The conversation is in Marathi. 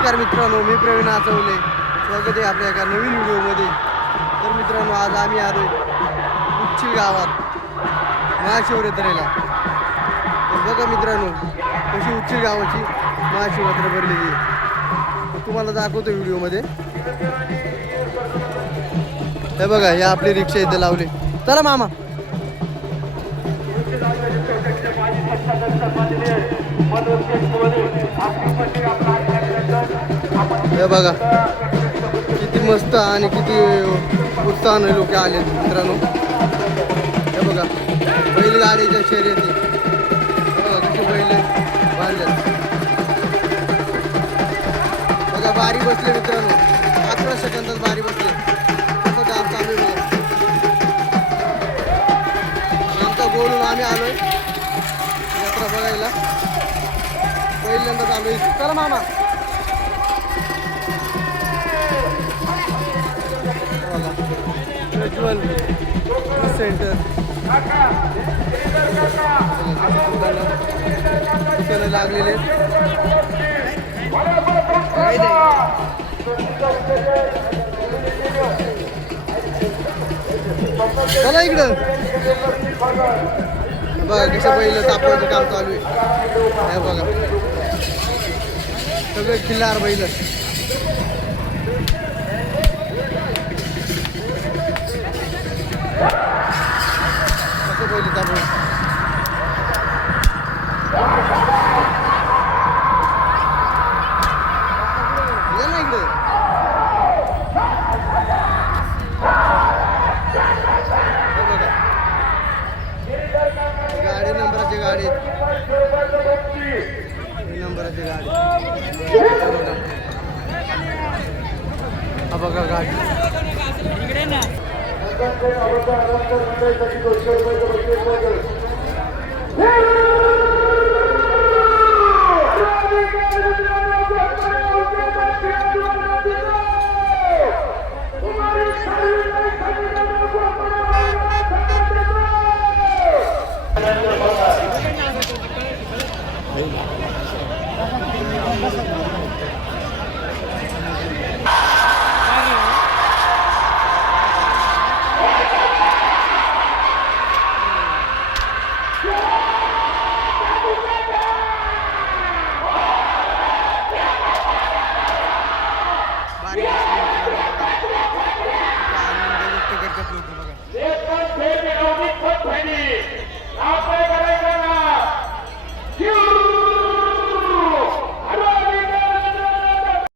नमस्कार मित्रांनो, मी प्रवीण आचवले. स्वागत आहे आपल्या एका नवीन व्हिडिओमध्ये. तर मित्रांनो, आज आम्ही आलोय उच्चिल गावात महाशिवरात्रीला. तर बघा मित्रांनो, कशी उच्चिल गावाची महाशिवरात्र भरलेली आहे. तर तुम्हाला दाखवतो व्हिडिओमध्ये. हे बघा, हे आपली रिक्षा इथे लावली. चला मामा. हे बघा किती मस्त आणि किती उत्साहाने लोक आले मित्रांनो. हे बघा बैलगाडीच्या शर्यती. बघा किती बैल बांधले. बघा बारी बसले मित्रांनो, 11 सेकंदात बारी बसले. कसं काम चालू आहे बघा. आमचा गोळून आम्ही आलोय यात्रा बघायला. पहिल्यांदा चालू आहे. चला मामा. प्रज्वल सेंटर दुकानं लागलेले. चला इकडं. बघा कसं पहिलं तापवायचं काम चालू आहे. हे बघा सगळे खिल्लार बैल. कसं पहिलं तापवायचं. या ना इकडे. गाडी नंबराची गाडी नंबराची गाडी. हा बघा गाडी. Yeah!